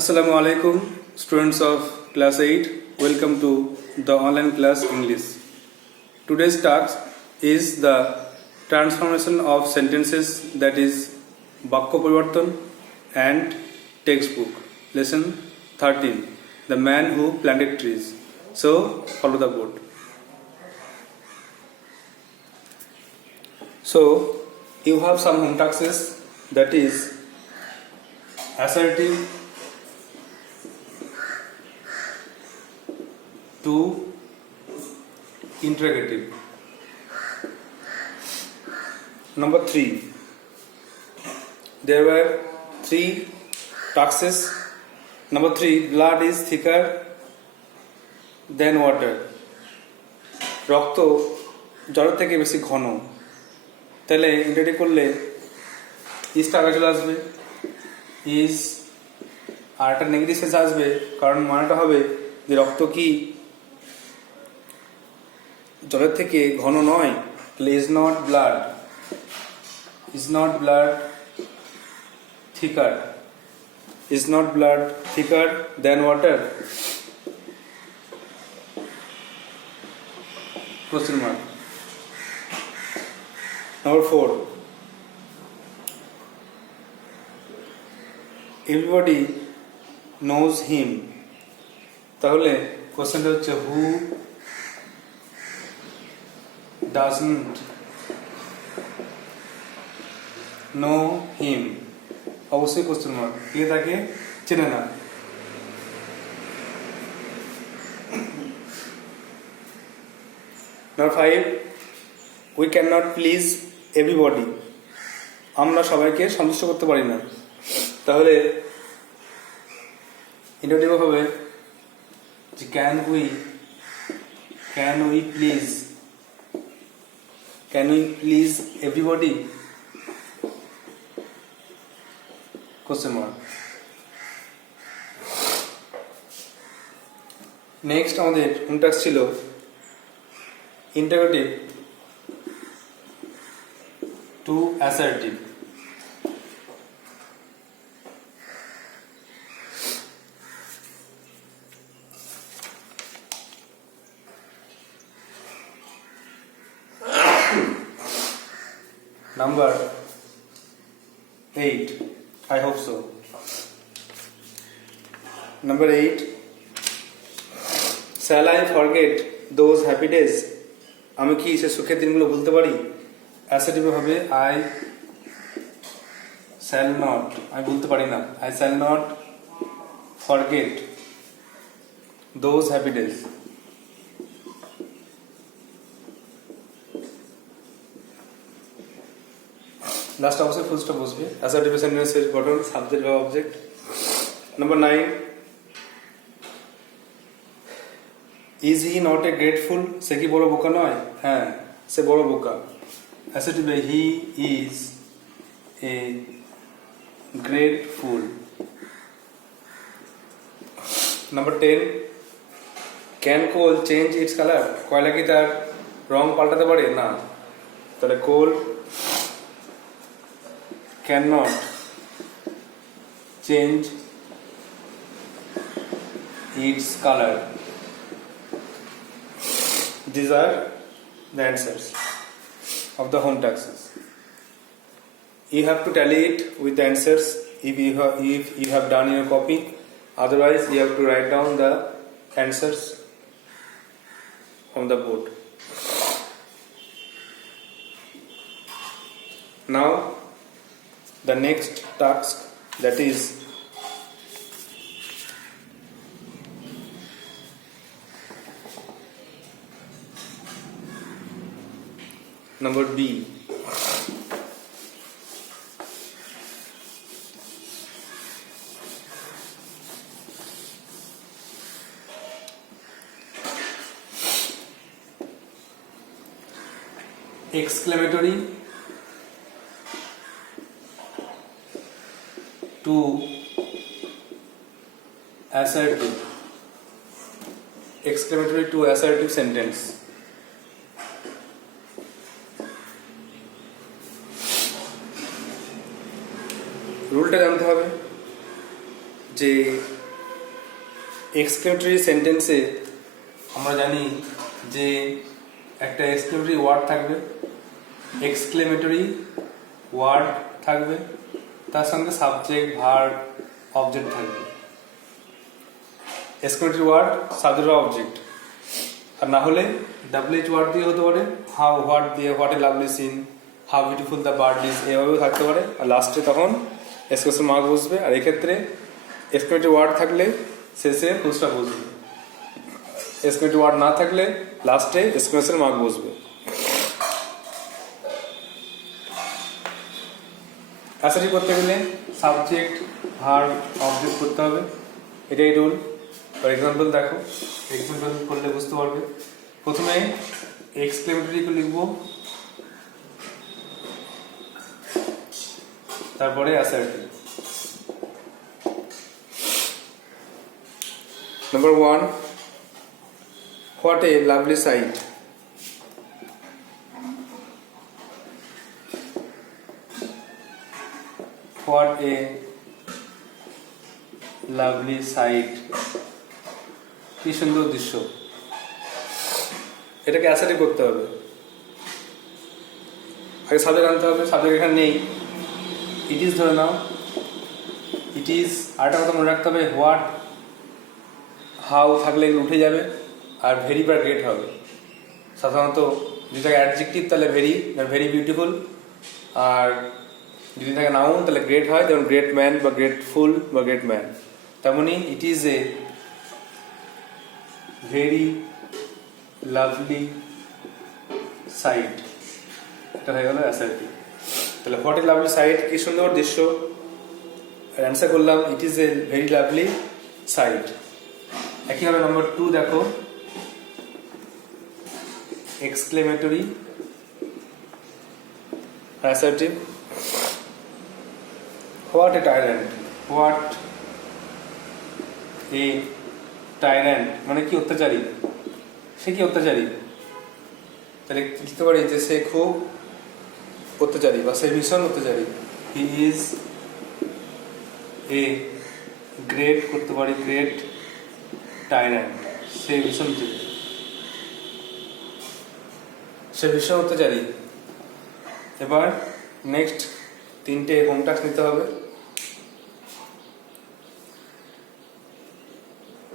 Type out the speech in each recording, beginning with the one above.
Assalamu alaikum, students of class 8. Welcome to the online class English. Today's task is the transformation of sentences, that is বাক্য পরিবর্তন and textbook. Lesson 13, the man who planted trees. So follow the board. So you have some home tasks, that is assertive to interrogative. Number 3, there were 3 tasks. Number 3, blood is thicker than water. রক্ত জলের থেকে বেশি ঘন। তাহলে ইন্টারোগেটিভ করলে ইজটা আগে চলে আসবে, ইজ আর একটা নেগেটিভ সেন্স আসবে, কারণ মানেটা হবে যে রক্ত কি জলের থেকে ঘন নয়। তাহলে is not blood thicker, is not blood thicker than water? Question mark. Number 4, everybody knows him. তাহলে কোশ্চেনটা হচ্ছে who doesn't know him? অবশ্যই কোশ্চেন মার্ক, কে তাকে চেনে না। Number 5, we cannot please everybody. আমরা সবাইকে সন্তুষ্ট করতে পারি না। তাহলে ইন্টারোগেটিভ হবে যে can we please everybody? Question mark. Next আমাদের ইন্টারেস্ট ছিল interrogative two assertive. Number 8, I hope so. Number 8, shall I forget those happy days? আমি কি সে সুখের দিনগুলো ভুলতে পারি? অ্যাসার্টিভ হবে I shall not, আমি ভুলতে পারি না। I shall not forget those happy days. Last অবশ্যই ফুল স্টপ বসবে। অ্যাসার্টিভ সেন্টেন্সের গঠন, সাবজেক্ট বা object. Number 9, is he not a great fool? সে কি বড় বোকা নয়? হ্যাঁ, সে বড় বোকা। Assertive he is a great fool. Number 10, can coal change its colour? কয়লা কি তার রং পাল্টাতে পারে? না। তাহলে কোল cannot change its color. These are the answers of the home taxes. You have to tally it with the answers if you have done your copy. Otherwise, you have to write down the answers on the board. Now, the next task, that is number B. Exclamatory to assertive. Exclamatory to assertive sentence. রুলটা জানতে হবে। যে এক্সক্লেমেটরি সেন্টেন্সে আমরা জানি যে একটা exclamatory word থাকবে, এক্সক্লেমেটরি ওয়ার্ড থাকবে, তার সঙ্গে সাবজেক্ট, ভার্ব, অবজেক্ট থাকবে। এক্সক্লেমেটরি ওয়ার্ড, সাবজেক্ট বা অবজেক্ট। আর না হলে WH ওয়ার্ড দিয়ে হতে পারে, হাউ, হোয়াট দিয়ে, what a lovely scene, how beautiful the bird is, এভাবেও থাকতে পারে। আর লাস্টে তখন এক্সক্লেমেশন মার্ক বসবে। আর এক্ষেত্রে এক্সক্লেমেটরি ওয়ার্ড থাকলে শেষে ফুল স্টপ বসবে, এক্সক্লেমেটরি ওয়ার্ড না থাকলে লাস্টে এক্সক্লেমেশন মার্ক বসবে। অ্যাসার্টিভ করতে গেলে সাবজেক্ট, ভার্ব, অবজেক্ট করতে হবে, এটাই রুল। ফর এক্সাম্পল দেখো, এক্সাম্পল করলে বুঝতে পারবে। প্রথমে এক্সক্লেমেটরি লিখবো, তারপরে assertive. Number 1, what a lovely sight. What a lovely sight. কি সুন্দর দৃশ্য। এটাকে অ্যাসার্টিভ করতে হবে। আগে সাবজেক্ট আনতে হবে, সাবজেক্ট এখানে নেই, ইট ইজ ধরে নাও, ইট ইজ। আরেকটা কথা মনে রাখতে হবে, হোয়াট, হাউ থাকলে এগুলো উঠে যাবে, আর ভেরি বা গ্রেট হবে। সাধারণত যদি থাকে অ্যাডজেক্টিভ তাহলে ভেরি, ভেরি বিউটিফুল। আর যদি থাকে নাউন তাহলে গ্রেট হয়, যেমন গ্রেট ম্যান বা গ্রেটফুল বা গ্রেট ম্যান। তেমনি it is a very lovely sight, এটা হয়ে গেল অ্যাসার্টিভ। তাহলে হোয়াট এ লাভলি সাইট, কি সুন্দর দৃশ্য। আর অ্যান্সার করলাম it is a very lovely sight. একইভাবে নাম্বার 2 দেখো, exclamatory assertive. What a tyrant, what a tyrant মানে কি অত্যাচারী, সে কি অত্যাচারী। তাহলে লিখতে পারি যে সে খুব অত্যাচারী বা সে ভীষণ অত্যাচারী। হি ইজ এ গ্রেট, করতে পারি গ্রেট টাইরেন্ট, সে ভীষণ অত্যাচারী। এবার নেক্সট 3টে হোম টাস্ক নিতে হবে।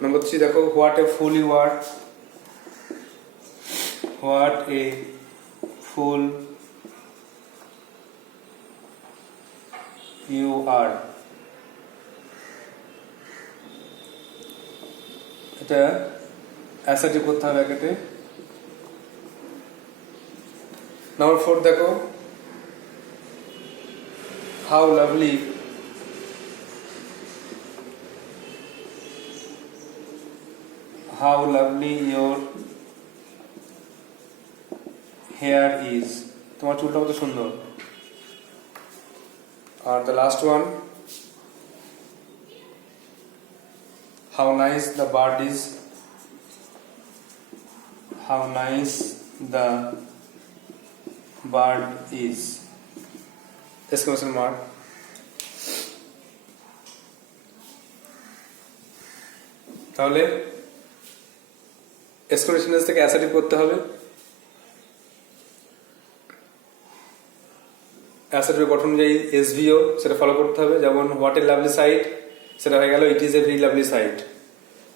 নম্বর 3 দেখো, what a fool you are, what a fool you are. এটা অ্যাসার্টিভ করতে হবে একেতে। নাম্বার 4 দেখো, how lovely your hair is, তোমার চুলটা কত সুন্দর। আর the last one, how nice the bird is, how nice the bird is, exclamation mark. তাহলে এক্সক্লেমেশন থেকে অ্যাসার্টিভ করতে হবে। অ্যাসার্টিভের গঠন অনুযায়ী SVO সেটা ফলো করতে হবে। যেমন হোয়াট এ লাভলি সাইট, সেটা হয়ে গেল it is a very lovely sight.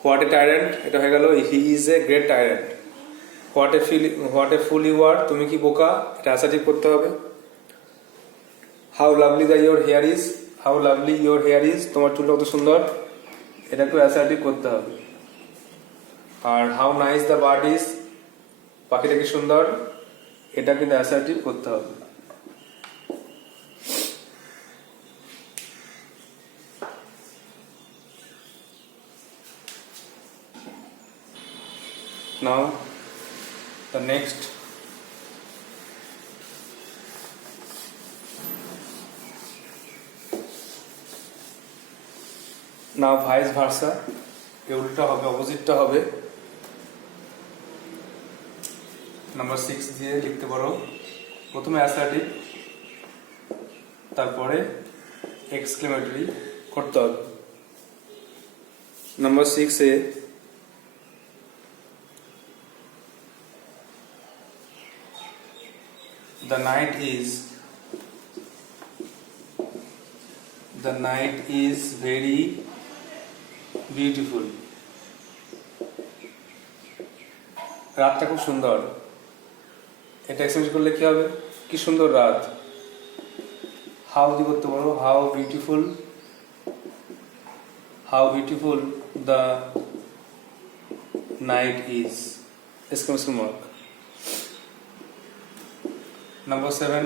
What a tyrant, এটা হয়ে গেল he is a great tyrant. What a fool you are, তুমি কি বোকা, এটা অ্যাসার্টিভ করতে হবে। How lovely your hair is, how lovely your hair is, তোমার চুলটা কত সুন্দর, এটাকেও অ্যাসার্টিভ করতে হবে। আর how nice the bird is, পাখিটা কি সুন্দর, এটা কিন্তু অ্যাসার্টিভ করতে হবে। Now the next now vice versa, এ উল্টা হবে, অপোজিটটা হবে। নাম্বার 6 দিয়ে লিখতে পারো, প্রথমে অ্যাসার্টিভ, তারপরে এক্সক্লেমেটরি করতে হবে। Number 6A, the night is very beautiful. রাতটা খুব সুন্দর। এটা এক্সচেঞ্জ করলে কি হবে? কি সুন্দর রাত। হাউ দিয়ে করতে পারো, how beautiful the night is. Exclamation mark. Number 7,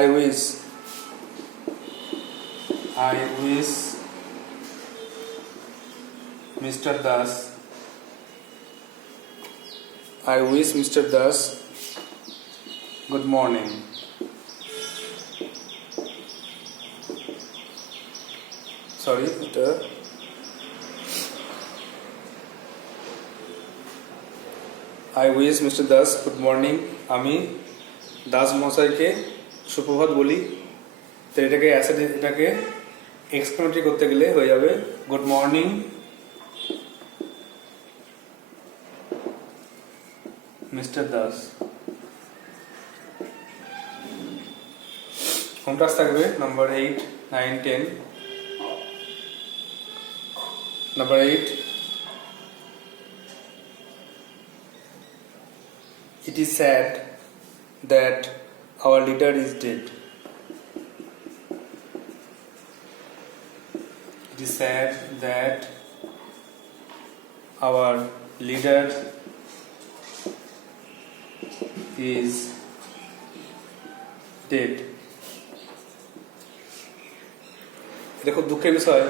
I wish Mr. Das good morning. Sorry, I wish Mr. Das good morning. আমি দাস মশাইকে সুপ্রভাত বলি। তো এটাকে এক্সক্লেমেটরি করতে গেলে হয়ে যাবে good morning mister Das. Home task থাকবে নাম্বার 8, 9, 10। নাম্বার 8, it is sad that our leader is dead. It is sad that our leader is dead. এটা খুব দুঃখের বিষয়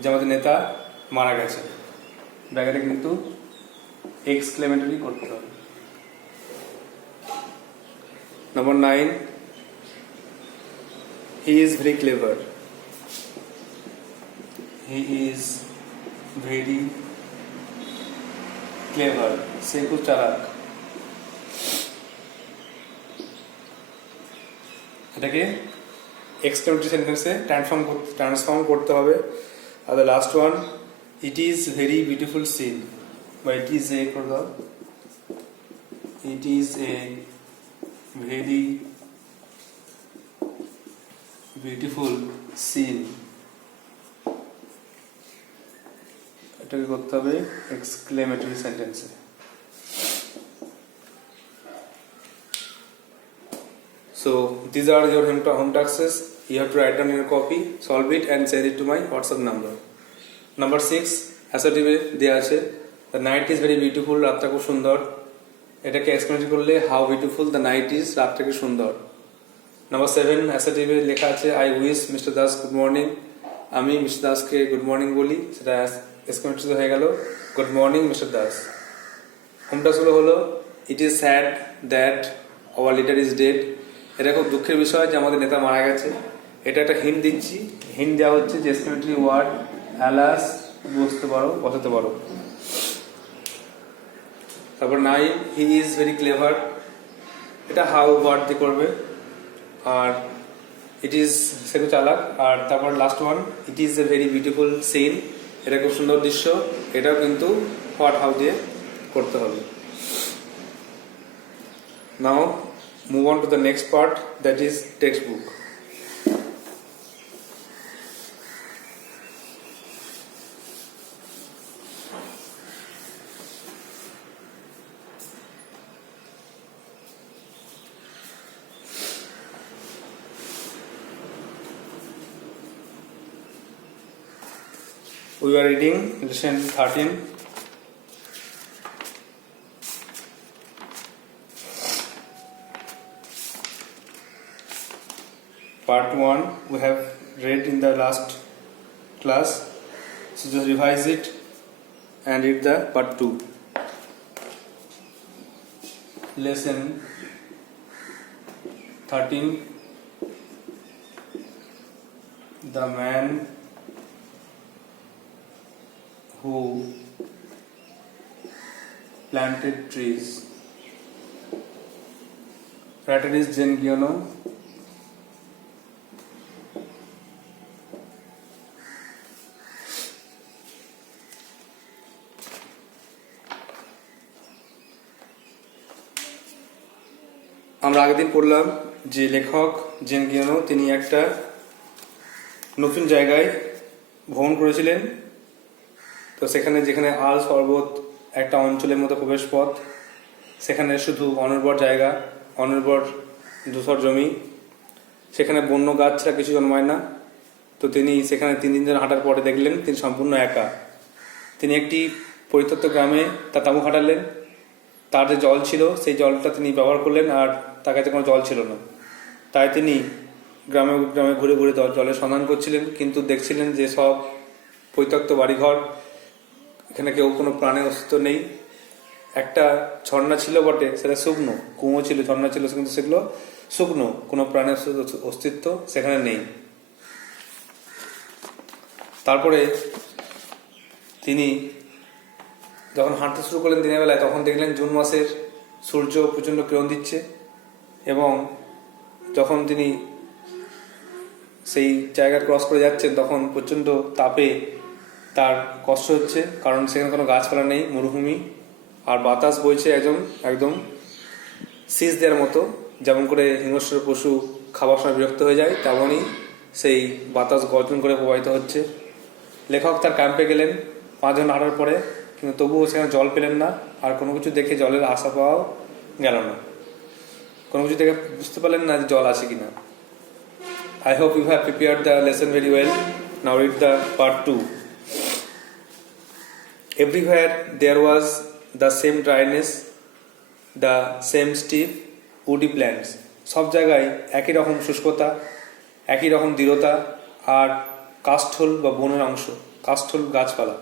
যে আমাদের নেতা মারা গেছে। ব্যাপারটা কিন্তু এক্সক্লেমেটরি করতে হবে। Number 9, he is very clever. He is very clever. সে খুব চালাক। এটাকে এক্সক্লেমেটরি সেন্টেন্সে ট্রান্সফর্ম করতে হবে। আর the last one, it is very beautiful scene বা ইট ইজ এ করে দাও, it is a very beautiful scene. এটাকে করতে হবে এক্সক্লেমেটরি সেন্টেন্সে। So these are your home tasks. You have to write down your copy, solve it and send it to my WhatsApp number. Number 6, assertive দেয়া আছে, the night is very beautiful, রাতটা খুব সুন্দর। এটাকে এক্সপ্লেন করলে how beautiful the night is, রাতটা কি সুন্দর। Number 7, assertive লেখা আছে I wish Mr. Das good morning, আমি মিস্টার দাসকে গুড মর্নিং বলি, সেটা এক্সপ্লেনেটরি হয়ে গেল good morning mister Das. Home টাস্কগুলো হলো it is sad that our leader is dead. এটা খুব দুঃখের বিষয় যে আমাদের নেতা মারা গেছে। এটা একটা হিন্ট দিচ্ছি, হিন্ট দেওয়া হচ্ছে যে এক্সক্লেমেটরি ওয়ার্ড অ্যালাস বসাতে পারো। তারপর 9, হি ইজ ভেরি ক্লেভার, এটা হাউ ওয়ার্ড দিয়ে করবে। আর ইট ইজ সে খুব চালাক। আর তারপর last one, it is a very beautiful scene, এটা খুব সুন্দর দৃশ্য। এটাও কিন্তু হোয়াট হাউ দিয়ে করতে হবে। নাও move on to the next part, that is textbook. We are reading lesson 13. Part 1 we have read in the last class, so just revise it and read the part 2. Lesson 13, the man who planted trees. writer is Jen Giono. আমরা আগের দিন পড়লাম যে লেখক জেন গিয়ানো তিনি একটা নতুন জায়গায় ভ্রমণ করেছিলেন। তো সেখানে যেখানে আল্পস পর্বত একটা অঞ্চলের মতো প্রবেশ পথ, সেখানে শুধু অনুর্বর জায়গা, অনুর্বর ধূসর জমি, সেখানে বন্য গাছ ছাড়া কিছু জন্মায় না। তো তিনি সেখানে 3 দিন হাঁটার পরে দেখলেন তিনি সম্পূর্ণ একা। তিনি একটি পরিত্যক্ত গ্রামে তার তাঁবু খাটালেন। তার যে জল ছিল সেই জলটা তিনি ব্যবহার করলেন, আর তার কাছে কোনো জল ছিল না। তাই তিনি গ্রামে গ্রামে ঘুরে ঘুরে জলের সন্ধান করছিলেন, কিন্তু দেখছিলেন যে সব পরিত্যক্ত বাড়িঘর, এখানে কেউ কোনো প্রাণের অস্তিত্ব নেই। একটা ঝর্ণা ছিল বটে, সেটা শুকনো, কুয়ো ছিল, ঝর্ণা ছিল, কিন্তু সেগুলো শুকনো, কোনো প্রাণের অস্তিত্ব সেখানে নেই। তারপরে তিনি যখন হাঁটতে শুরু করলেন দিনের বেলায়, তখন দেখলেন জুন মাসের সূর্য প্রচণ্ড কিরণ দিচ্ছে, এবং যখন তিনি সেই জায়গা ক্রস করে যাচ্ছেন তখন প্রচণ্ড তাপে তার কষ্ট হচ্ছে, কারণ সেখানে কোনো গাছপালা নেই, মরুভূমি, আর বাতাস বইছে একদম শীষ দেওয়ার মতো। যেমন করে হিংস্র পশু খাবার সময় বিরক্ত হয়ে যায়, তেমনই সেই বাতাস গর্জন করে প্রবাহিত হচ্ছে। লেখক তার ক্যাম্পে গেলেন 5 ঘন্টা হাঁটার পরে, কিন্তু তবুও সেখানে জল পেলেন না, আর কোনো কিছু দেখে জলের আশা পাওয়াও গেল না। কোনো কিছু দেখে বুঝতে পারলেন না যে জল আছে কিনা। I hope you have prepared the lesson very well. Now read the part 2. Everywhere there was the same dryness, the same stiff woody plants. সব জায়গায় একই রকম শুষ্কতা, একই রকম দৃঢ়তা, আর কাষ্ঠল বা বনের অংশ, কাষ্ঠল গাছপালা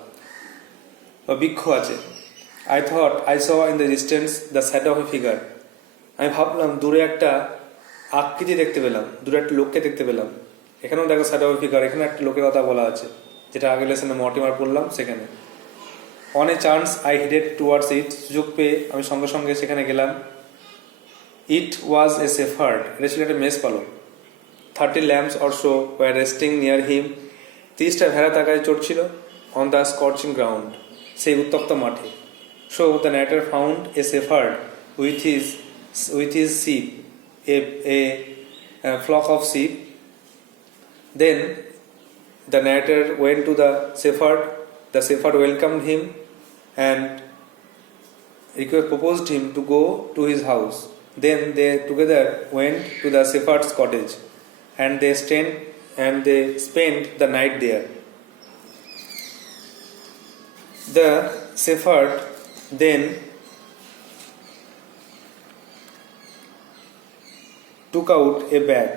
বা বৃক্ষ আছে। I thought I saw in the distance the shadow of a figure. আমি ভাবলাম দূরে একটা আকৃতি দেখতে পেলাম, দূরে একটা লোককে দেখতে পেলাম। এখানেও দেখো শ্যাডো অফ ফিগার, এখানে একটা লোকের কথা বলা আছে, যেটা আগের লেসনে মর্টিমার পড়লাম সেখানে। On a chance I headed towards ইট, সুযোগ পেয়ে আমি সঙ্গে সঙ্গে সেখানে গেলাম। ইট ওয়াজ এ শেফার্ড, এটা ছিল একটা মেষ পালক। 30 lambs or so were resting near him, 30টা ভেড়া তার কাছে চড়ছিল। অন দ্য স্কর্চিং গ্রাউন্ড, সেই উত্তপ্ত মাঠে। So the narrator found a shepherd with his sheep, a flock of sheep. Then the narrator went to the shepherd. The shepherd welcomed him and proposed him to go to his house. Then they together went to the shepherd's cottage, and they spent the night there. The shepherd then took out a bag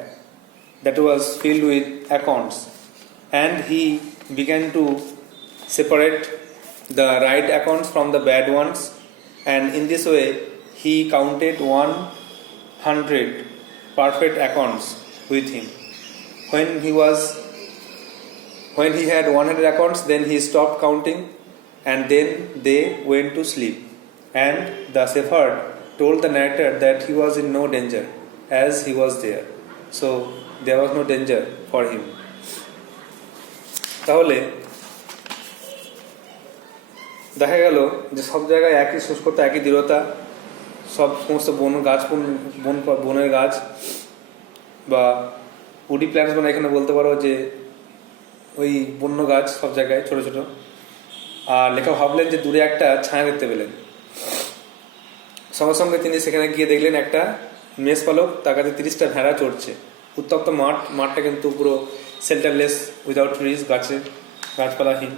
that was filled with acorns, and he began to separate the right acorns from the bad ones, and in this way he counted 100 perfect acorns with him. When he had 100 acorns, then he stopped counting, and then they went to sleep. And the shepherd told the narrator that he was in no danger, as he was there. So there was no danger for him. তাহলে দেখা গেল যে সব জায়গায় একই শুষ্কতা, একই দৃঢ়তা, সমস্ত বনের গাছ বা উডি প্ল্যান্টস, মানে এখানে বলতে পারো যে ওই বন্য গাছ সব জায়গায় ছোট ছোট। আর লেখক ভাবলেন যে দূরে একটা ছায়া দেখতে পেলেন। সঙ্গে সঙ্গে তিনি সেখানে গিয়ে দেখলেন একটা মেষ পালক, তার কাছে 30টা ভেড়া চড়ছে। উত্তপ্ত মাঠটা কিন্তু পুরো শেল্টারলেস, উইদাউট ট্রিজ, গাছপালাহীন।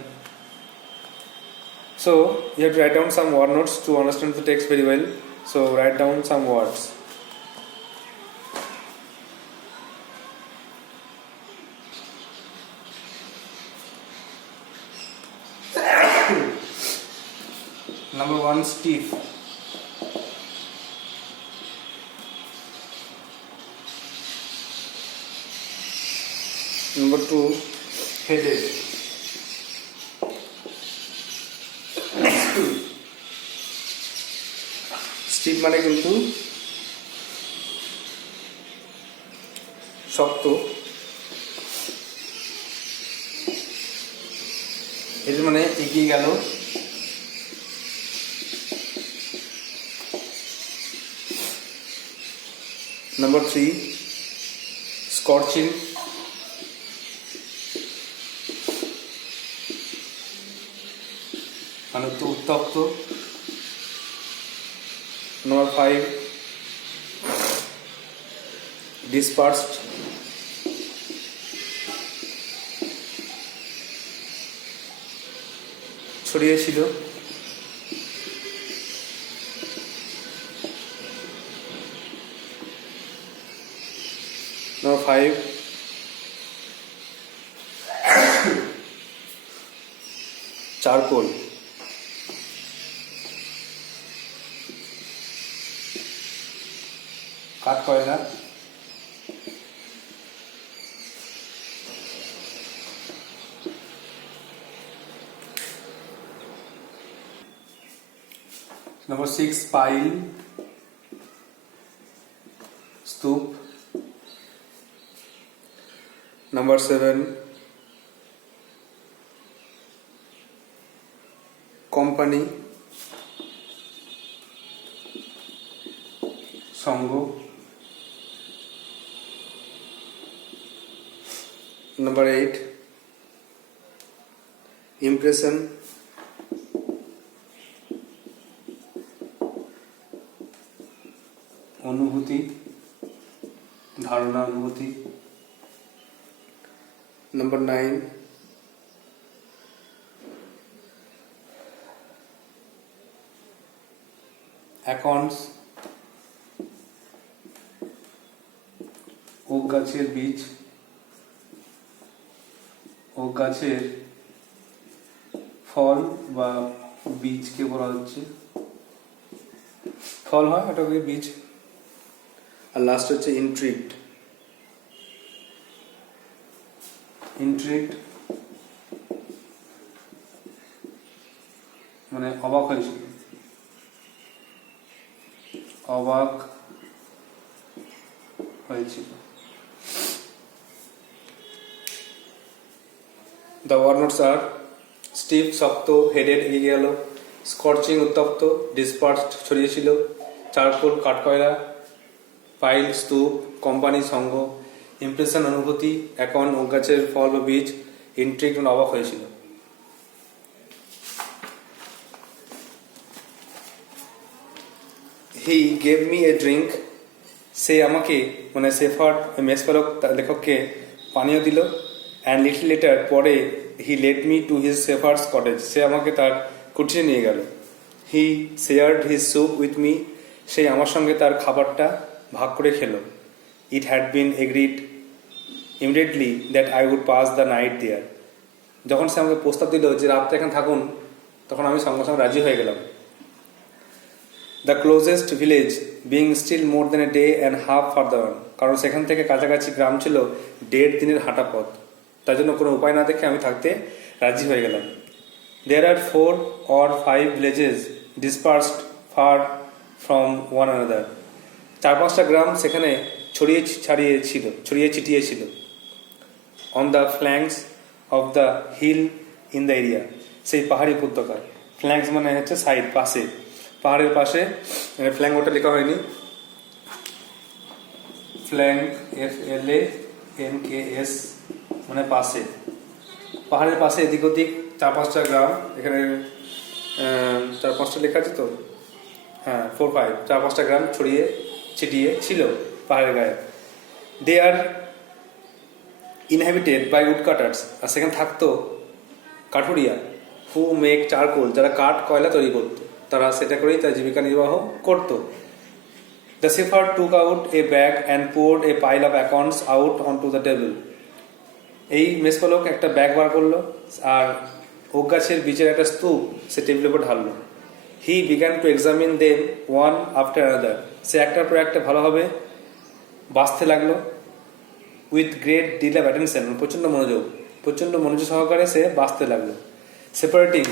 So you have to write down some word notes to understand the text very well. So write down some words. Number 1, stiff. Number 2, headed. স্টিফ মানে কিন্তু শক্ত, এর মানে এগিয়ে গেল। নাম্বার 3 স্কর্চিং, মানে তো উত্তপ্ত। নাম্বার 5 ডিসপার্সড, ছড়িয়েছিল। নাম্বার 5 চারকোল, কাঠ কয়লা। Number 6 pile, স্তূপ। Number 7 কোম্পানি, সঙ্গ। Number 8 impression, অনুভূতি, ধারণা, অনুভূতি। Number 9 অ্যাকর্নস, ওক গাছের বীজ। ওক গাছের ফল বা বীজকে বলা হচ্ছে, ফল হয় ওটাকে বীজ। আর লাস্ট হচ্ছে ইন্ট্রিক্ট। ইন্ট্রিক্ট মানে অবাক হয়েছিল, অবাক হয়েছিল। The walnuts are stiff, শক্ত, হেডেড, এগিয়ে গেল। স্কর্চিং উত্তপ্ত, ডিসপার্সড ছড়িয়েছিল। চারকোল কাঠকয়লা, পাইল স্তূপ, কোম্পানি সঙ্গ, ইমপ্রেশন অনুভূতি, অ্যাকর্ন ওক গাছের ফল বা বীজ, ইন্ট্রিগ অবাক হয়েছিল। He gave me a drink, সে আমাকে মানে সেফার্ড মেসফেলক লেখককে পানীয় দিল। অ্যান্ড লিটল লেটার পরে he led me to his shepherd's cottage, সে আমাকে তার কুঠিরে নিয়ে গেল। He shared his soup with me, সে আমার সঙ্গে তার খাবারটা ভাগ করে খেলো। It had been agreed immediately that I would pass the night there, যখন সে আমাকে প্রস্তাব দিল যে রাতটা এখানে থাকুন, তখন আমি সঙ্গে সঙ্গে রাজি হয়ে গেলাম। The closest village being still more than a day and half further on, কারণ সেখান থেকে কাছাকাছি গ্রাম ছিল 1.5 দিনের হাঁটা পথ, তার জন্য কোনো উপায় না দেখে আমি থাকতে রাজি হয়ে গেলাম। দেয়ার আর 4 or 5 villages dispersed far from one another, 4-5টা গ্রাম সেখানে ছড়িয়ে ছিটিয়ে ছিল। On the flanks of the hill in the area, সেই পাহাড়ি উপত্যকায়। ফ্ল্যাঙ্কস মানে হচ্ছে সাইড, পাশে, পাহাড়ের পাশে। ফ্ল্যাঙ্ক ওটা লেখা হয়নি, ফ্ল্যাঙ্ক FLANKS মানে পাশে, পাহাড়ের পাশে এদিক ওদিক 4-5টা গ্রাম, এখানে 4-5টা লেখা আছে তো, হ্যাঁ 4-5, 4-5টা গ্রাম ছড়িয়ে ছিটিয়ে ছিল পাহাড়ের গায়ে। দে আর ইনহ্যাবিটেড বাই উড কাটার্স, আর সেখানে থাকতো কাঠুরিয়া। হু মেক চারকোল, যারা কাঠ কয়লা তৈরি করতো, তারা সেটা করেই তার জীবিকা নির্বাহ করত। The shepherd took out a bag and poured a pile of acorns out onto the table, এই মেসপালক একটা ব্যাগ বার করলো আর ওক গাছের বীজের একটা স্তূপ সে টেবিলের উপর ঢাললো। He began to examine them one after another, সে একটার পর একটা ভালোভাবে বাছতে লাগলো। With great deal of attention, প্রচণ্ড মনোযোগ সহকারে সে বাছতে লাগলো। Separating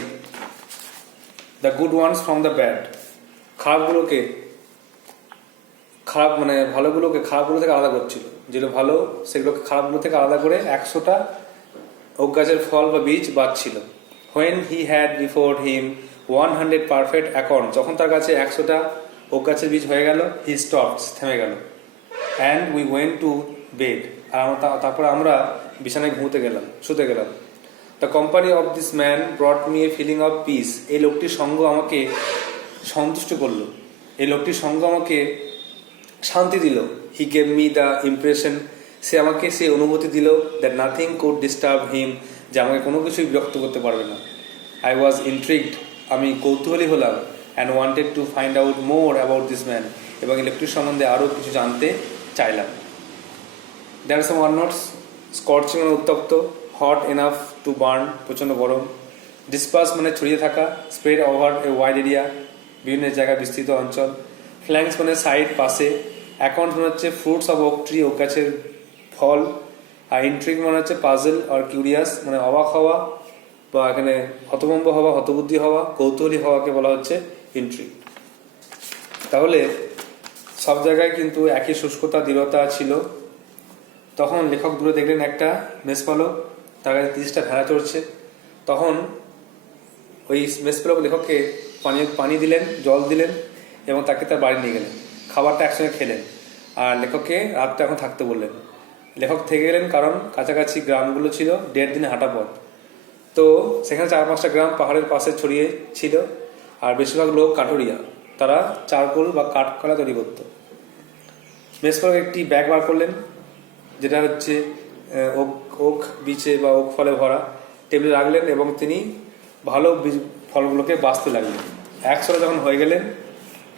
the good ones from the bad, খারাপ মানে ভালোগুলোকে খারাপগুলো থেকে আলাদা করছিল, যেগুলো ভালো সেগুলোকে খারাপগুলো থেকে আলাদা করে 100টা ওক গাছের ফল বা বীজ বাঁচছিল। When he had before him 100 perfect acorn, যখন তার কাছে 100টা ওক গাছের বীজ হয়ে গেল, হি স্টপস, থেমে গেল। And we went to bed, আর তারপর আমরা বিছানায় শুতে গেলাম। The company of this man brought me a feeling of peace, এই লোকটির সঙ্গ আমাকে সন্তুষ্ট করলো, এই লোকটির সঙ্গ আমাকে শান্তি দিল। He gave me the impression, সে আমাকে সেই অনুভূতি দিল, that nothing could disturb him, যে আমাকে কোনো কিছুই বিরক্ত করতে পারবে না। আই ওয়াজ ইন্ট্রিগড, আমি কৌতূহলী হলাম। And wanted to find out more about this man, এবং এই লোকটির সম্বন্ধে আরও কিছু জানতে চাইলাম। There are some one notes, scorching মানে উত্তপ্ত, হট এনাফ টু বার্ন প্রচণ্ড গরম, ডিসপার্স মানে ছড়িয়ে থাকা, spread over a wide area বিভিন্ন জায়গায় বিস্তৃত অঞ্চল, ফ্ল্যাঙ্কস মানে সাইড পাশে, অ্যাকাউন্ট মানে হচ্ছে fruits of oak tree oak গাছের ফল, আর ইন্ট্রিগ মানে হচ্ছে পাজল আর কিউরিয়াস মানে অবাক হওয়া বা এখানে হতভম্ব হওয়া, হতবুদ্ধি হওয়া, কৌতূহলী হওয়াকে বলা হচ্ছে ইন্ট্রিগ। তাহলে সব জায়গায় কিন্তু একই শুষ্কতা দৃঢ়তা ছিল। তখন লেখক দূরে দেখলেন একটা মেষপালক, তার কাছে 30টা ভেড়া চড়ছে। তখন ওই মেষপালক লেখককে পানি দিলেন, জল দিলেন এবং তাকে তার বাড়ি নিয়ে গেলেন, খাবারটা একসঙ্গে খেলেন, আর লেখককে রাতটা এখন থাকতে বললেন। লেখক থেকে গেলেন কারণ কাছাকাছি গ্রামগুলো ছিল 1.5 দিনে হাঁটা পথ, তো সেখানে 4-5টা গ্রাম পাহাড়ের পাশে ছড়িয়ে ছিল, আর বেশিরভাগ লোক কাঠুরিয়া, তারা চারকোল বা কাঠকলা তৈরি করত। মেষপালক একটি ব্যাগ বার করলেন, যেটা হচ্ছে ওক বীচে বা ওক ফলে ভরা, টেবিলে রাখলেন এবং তিনি ভালো ফলগুলোকে বাঁচতে লাগলেন। 100 যখন হয়ে গেলেন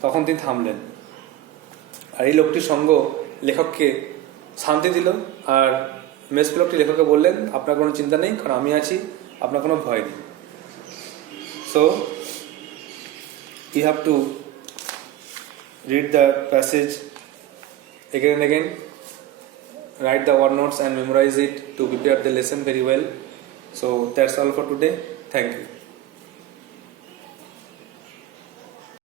তখন তিনি থামলেন, আর এই লোকটির সঙ্গ লেখককে শান্তি দিল। আর মেষপালকটি লেখককে বললেন, আপনার কোনো চিন্তা নেই, কারণ আমি আছি, আপনার কোনো ভয় নেই। So you have to read the passage again and again, write the word notes and memorize it to prepare the lesson very well. So that's all for today. Thank you.